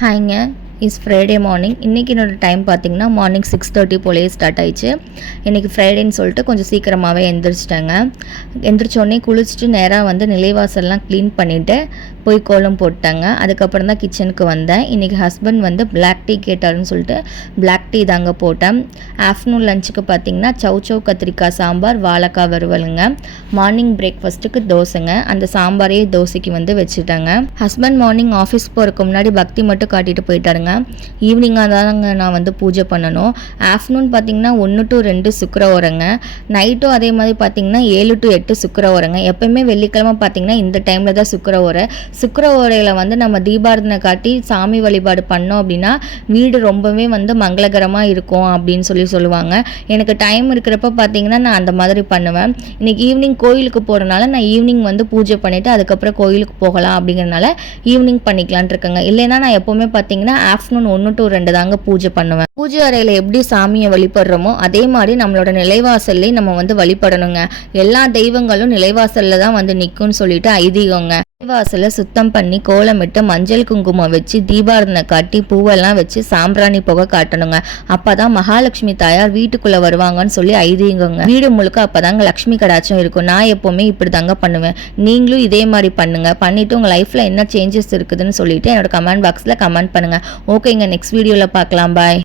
ஹாய்ங்க, is Friday morning. இன்றைக்கி என்னோடய time பார்த்திங்கன்னா மார்னிங் 6:30 போலேயே ஸ்டார்ட் ஆயிடுச்சு. இன்றைக்கி ஃப்ரைடேன்னு சொல்லிட்டு கொஞ்சம் சீக்கிரமாகவே எந்திரிச்சிட்டேங்க. எந்திரிச்சோடனே குளிச்சுட்டு நேராக வந்து நிலைவாசல்லாம் க்ளீன் பண்ணிவிட்டு போய் கோலம் போட்டாங்க. அதுக்கப்புறம் தான் கிச்சனுக்கு வந்தேன். இன்றைக்கி ஹஸ்பண்ட் வந்து பிளாக் டீ கேட்டாருன்னு சொல்லிட்டு பிளாக் டீ தாங்க போட்டேன். ஆஃப்டர்நூன் லஞ்சுக்கு பார்த்திங்கன்னா சௌ கத்திரிக்காய் சாம்பார், வாழைக்காய் வறுவலுங்க. மார்னிங் பிரேக்ஃபாஸ்ட்டுக்கு தோசைங்க. அந்த சாம்பாரையே தோசைக்கு வந்து வச்சுட்டாங்க. ஹஸ்பண்ட் மார்னிங் ஆஃபீஸ் போகிறதுக்கு முன்னாடி பக்தி மட்டும் காட்டிட்டு போயிட்டாருங்க. ஈவினிங்காக தாங்க நான் வந்து பூஜை பண்ணணும். ஆஃப்டர்நூன் பார்த்திங்கன்னா 1 to 2 சுக்கிரவாரங்க. நைட்டும் அதே மாதிரி பார்த்திங்கன்னா 7 to 8 சுக்கிரவாரங்க. எப்போயுமே வெள்ளிக்கிழமை பார்த்திங்கன்னா இந்த டைமில் தான் சுக்கிரவாரையில் வந்து நம்ம தீபாரதனை காட்டி சாமி வழிபாடு பண்ணோம் அப்படின்னா வீடு ரொம்பவே வந்து மங்களகரமாக இருக்கும் அப்படின்னு சொல்லுவாங்க. எனக்கு டைம் இருக்கிறப்ப பார்த்திங்கன்னா நான் அந்த மாதிரி பண்ணுவேன். இன்றைக்கி ஈவினிங் கோயிலுக்கு போகிறனால நான் ஈவினிங் வந்து பூஜை பண்ணிவிட்டு அதுக்கப்புறம் கோயிலுக்கு போகலாம் அப்படிங்கிறனால ஈவினிங் பண்ணிக்கலான் இருக்கேங்க. இல்லைன்னா நான் எப்போவுமே பார்த்திங்கன்னா ஆஃப்டர்நூன் 1 to 2 தாங்க பூஜை பண்ணுவேன். பூஜை அறையில் எப்படி சாமியை வழிபடுறோமோ அதே மாதிரி நம்மளோட நிலைவாசல்லே நம்ம வந்து வழிபடணுங்க. எல்லா தெய்வங்களும் நிலைவாசலில் தான் வந்து நிற்கும்னு சொல்லிட்டு ஐதீகங்க. நிலைவாசலை சுத்தம் பண்ணி கோலமிட்டு மஞ்சள் குங்குமம் வச்சு தீபாரதனை காட்டி பூவெல்லாம் வச்சு சாம்பிராணி புகை காட்டணுங்க. அப்பதான் மகாலட்சுமி தாயார் வீட்டுக்குள்ள வருவாங்கன்னு சொல்லி ஐதீகங்க. வீடு முழுக்க அப்பதாங்க லட்சுமி கடாட்சம் இருக்கும். நான் எப்பவுமே இப்படி தாங்க பண்ணுவேன். நீங்களும் இதே மாதிரி பண்ணுங்க. பண்ணிட்டு உங்க லைஃப்ல என்ன சேஞ்சஸ் இருக்குதுன்னு சொல்லிட்டு என்னோட கமெண்ட் பாக்ஸ்ல கமெண்ட் பண்ணுங்க. ஓகேங்க, நெக்ஸ்ட் வீடியோல பார்க்கலாம். பாய்.